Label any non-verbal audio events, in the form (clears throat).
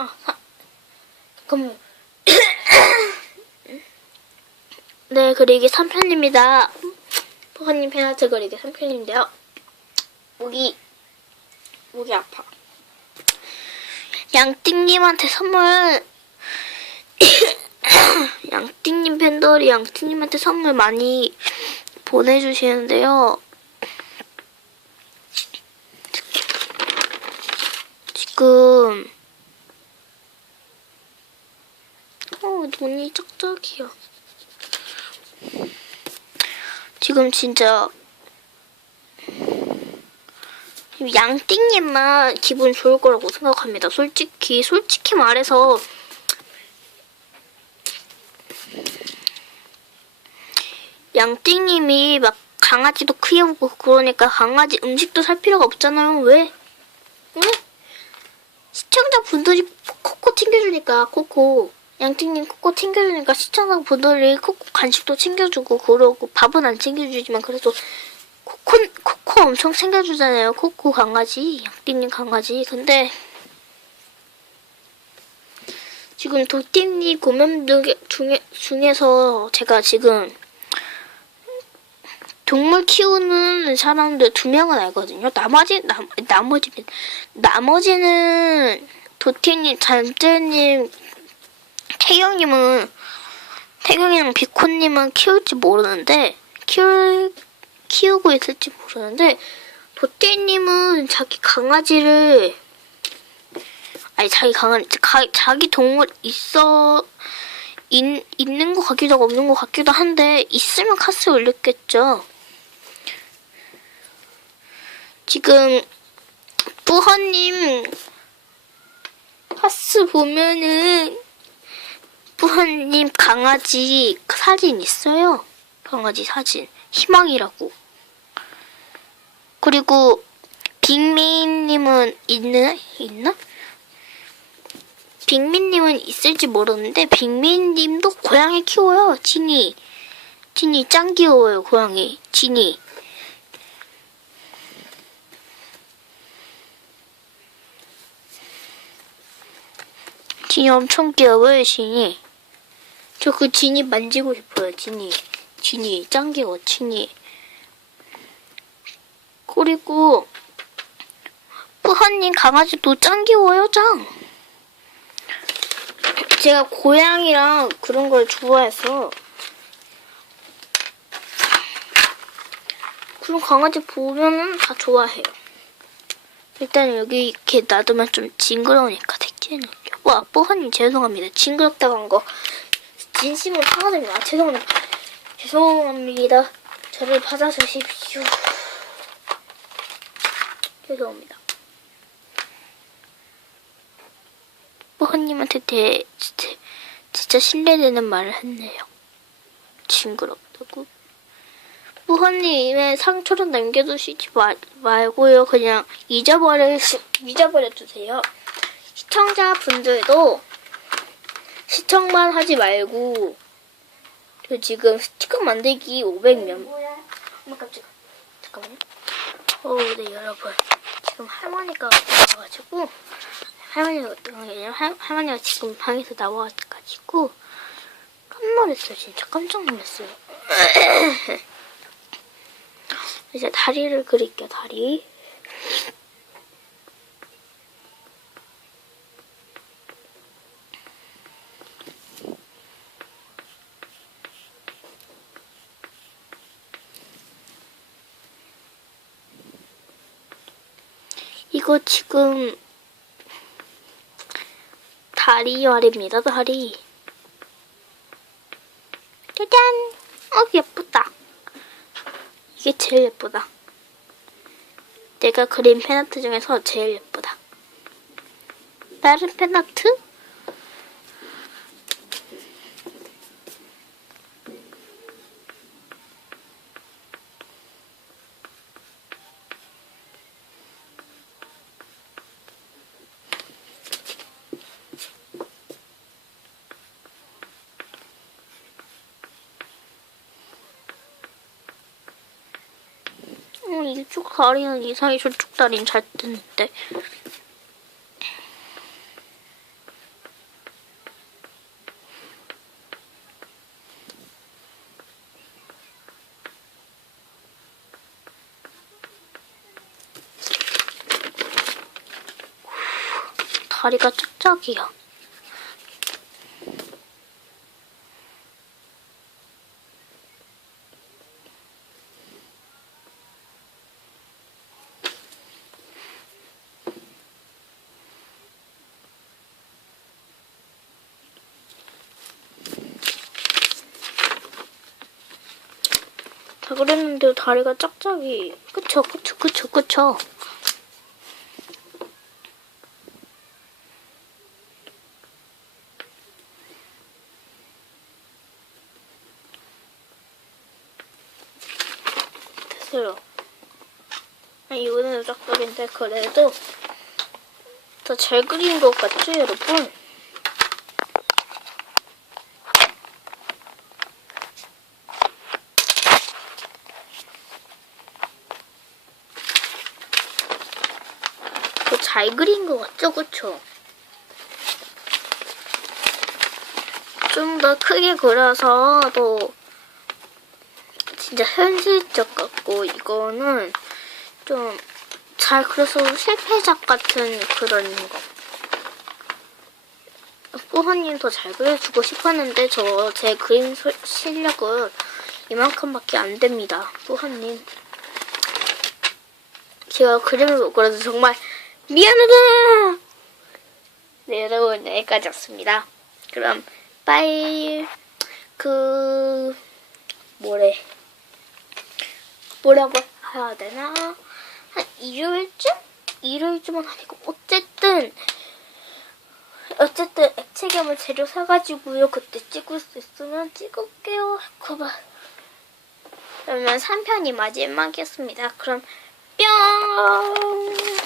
아, 사, 잠깐만. (coughs) 네, 그리고 이게 3편입니다. 포카님 팬아트 그리기 3편인데요. 목이, 목이 아파. 양띵님한테 선물, (coughs) 양띵님 팬들이 양띵님한테 선물 많이 보내주시는데요. 지금, 어, 눈이 짝짝이야. 지금 진짜 양띵님만 기분 좋을 거라고 생각합니다. 솔직히 솔직히 말해서 양띵님이 막 강아지도 키우고 그러니까 강아지 음식도 살 필요가 없잖아요. 왜? 왜? 시청자분들이 코코 챙겨주니까 코코 양띵님 코코 챙겨주니까 시청자 분들이 코코 간식도 챙겨주고 그러고 밥은 안 챙겨주지만 그래도 코코 코코 엄청 챙겨주잖아요 코코 강아지 양띵님 강아지 근데 지금 도티님 고mem들 중에 중에서 제가 지금 동물 키우는 사람들 두 명은 알거든요. 나머지 나, 나머지 나머지는 도티님, 잔재님, 태경님은 태경이랑 비코님은 키울지 모르는데 키울 키우고 있을지 모르는데 도티님은 자기 강아지를 아니 자기 강아지 가, 자기 동물 있어 있, 있는 것 같기도 하고 없는 것 같기도 한데 있으면 카스 올렸겠죠. 지금 뿌허님 카스 보면은 뿌허님 강아지 사진 있어요. 강아지 사진 희망이라고. 그리고 빅미님은 있는 있나? 빅민님은 있을지 모르는데 빅민님도 고양이 키워요. 진이 진이 짱 귀여워요. 고양이 진이. 진이 엄청 귀여워요. 진이. 저그 진이 만지고 싶어요. 진이. 진이 짱 귀여워. 진이. 그리고 뿌한님 강아지도 짱 귀여워요. 짱. 제가 고양이랑 그런 걸 좋아해서 그런 강아지 보면은 다 좋아해요. 일단 여기 이렇게 놔두면 좀 징그러우니까 택지는 와 뽀하님 죄송합니다. 징그럽다고 한 거 진심으로 사과드립니다. 아, 죄송합니다. 죄송합니다. 저를 받아주십시오. 죄송합니다. 뽀하님한테 대, 진짜, 진짜 신뢰되는 말을 했네요. 징그럽다고. 뽀하님의 상처를 남겨두시지 마, 말고요. 그냥 잊어버려, 잊어버려 두세요. 시청자분들도 시청만 하지 말고, 저 지금 스티커 만들기 500명. 어머, 깜짝이야. 잠깐만요. 어, 네, 여러분. 지금 할머니가 와가지고, 할머니가 어떤 거냐면 할, 할머니가 지금 방에서 나와가지고 깜 놀랐어요 진짜 깜짝 놀랐어요 (clears throat) 이제 다리를 그릴게요 다리 이거 지금 다리 말입니다, 다리. 짜잔! 어, 예쁘다. 이게 제일 예쁘다. 내가 그린 팬아트 중에서 제일 예쁘다. 다른 팬아트? 이쪽 다리는 이상이 저쪽 다리는 잘 뜨는데 다리가 짝짝이야. 그랬는데 다리가 짝짝이. 그쵸, 그쵸, 그쵸, 그쵸. 됐어요. 아, 이거는 짝짝인데 그래도 더 잘 그린 것 같죠, 여러분? 더잘 그린 것 같죠, 그쵸? 좀 더 크게 그려서 더 진짜 현실적 같고 이거는 좀 잘 그려서 실패작 같은 그런 거. 뿌하님 더 잘 그려주고 싶었는데 저 제 그림 소- 실력은 이만큼밖에 안 됩니다. 뿌하님. 제가 그림을 못 그려서 정말 미안하다! 네, 여러분, 여기까지였습니다. 그럼, 빠이, 그, 뭐래. 뭐라고 해야 되나? 한 일요일쯤? 일요일쯤은 아니고, 어쨌든, 어쨌든 액체겸을 재료 사가지고요. 그때 찍을 수 있으면 찍을게요. 그만. 그러면 3편이 마지막이었습니다. 그럼, 뿅!